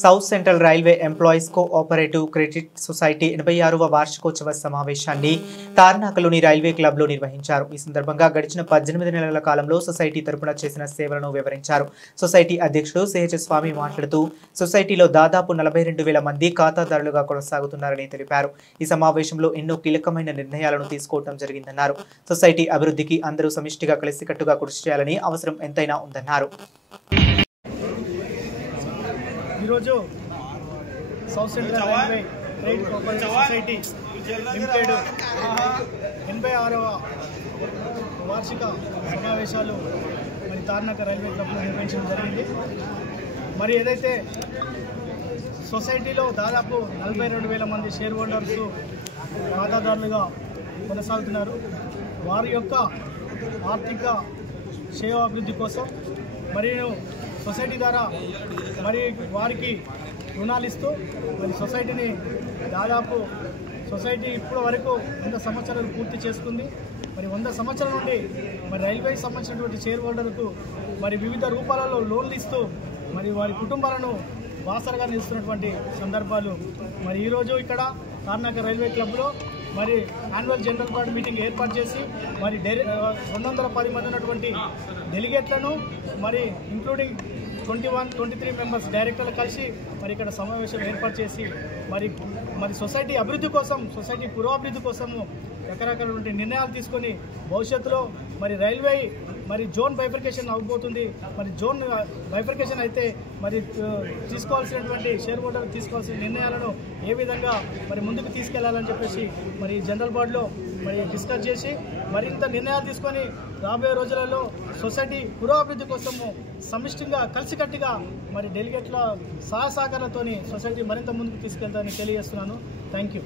South central railway employees cooperative credit society 86వ వార్షికోత్సవ సమావేశాన్ని తార్నాకలోని రైల్వే క్లబ్లో నిర్వహించారు. ఈ సందర్భంగా గడిచిన 18 నెలల కాలంలో సొసైటీ తరపున చేసిన సేవలను వివరించారు. సొసైటీ అధ్యక్షుడు సిహెచ్ స్వామి మాట్లాడుతూ సొసైటీలో దాదాపు 42,000 మంది ఖాతాదారులుగా కొనసాగుతున్నారని తెలిపారు. ఈ సమావేశంలో ఎన్నో కీలకమైన నిర్ణయాలను తీసుకోవడం జరిగిందన్నారు. సొసైటీ అభివృద్ధికి అందరూ సమిష్టిగా కలిసికట్టుగా కృషి చేయాలని అవసరం ఎంతైనా ఉందన్నారు. ఈరోజు south central railway credit cooperative society limited 86వ వార్షిక సమావేశాలు మరి తార్నాక రైల్వే క్లబ్లో నిర్వహించడం జరిగింది. మరి ఏదైతే సొసైటీలో దాదాపు 42,000 మంది షేర్ హోల్డర్స్ ఖాతాదారులుగా కొనసాగుతున్నారు. వారి యొక్క ఆర్థిక క్షేమాభివృద్ధి కోసం మరియు సొసైటీ ద్వారా మరి వారికి రుణాలు ఇస్తూ మరి సొసైటీని దాదాపు సొసైటీ ఇప్పటి వరకు 100 సంవత్సరాలు పూర్తి చేసుకుంది. మరి 100 సంవత్సరాల నుండి మరి రైల్వేకి సంబంధించినటువంటి షేర్ హోల్డర్లకు మరి వివిధ రూపాలలో లోన్లు ఇస్తూ మరి వారి కుటుంబాలను బాసరగా నిలుస్తున్నటువంటి సందర్భాలు. మరి ఈరోజు ఇక్కడ తార్నాక రైల్వే క్లబ్లో మరి యాన్యువల్ జనరల్ బాడీ మీటింగ్ ఏర్పాటు చేసి మరి 210 మంది ఉన్నటువంటి డెలిగేట్లను మరి ఇంక్లూడింగ్ 23 మెంబర్స్ డైరెక్టర్లు కలిసి మరి ఇక్కడ సమావేశం ఏర్పాటు చేసి మరి సొసైటీ అభివృద్ధి కోసం, సొసైటీ పురోభివృద్ధి కోసము రకరకాలైన నిర్ణయాలు తీసుకొని భవిష్యత్తులో మరి రైల్వే మరి జోన్ బైఫర్కేషన్ అవ్వబోతుంది. మరి జోన్ బైఫర్కేషన్ అయితే మరి తీసుకోవాల్సినటువంటి షేర్ హోల్డర్ తీసుకోవాల్సిన నిర్ణయాలను ఏ విధంగా మరి ముందుకు తీసుకెళ్లాలని చెప్పేసి మరి జనరల్ బాడీలో మరి డిస్కస్ చేసి మరింత నిర్ణయాలు తీసుకొని రాబోయే రోజులలో సొసైటీ పురోభివృద్ధి కోసము సమిష్టిగా కలిసికట్టుగా మరి డెలిగేట్ల సహకారాలతో సొసైటీ మరింత ముందుకు తీసుకెళ్తానని తెలియజేస్తున్నాను. Thank you.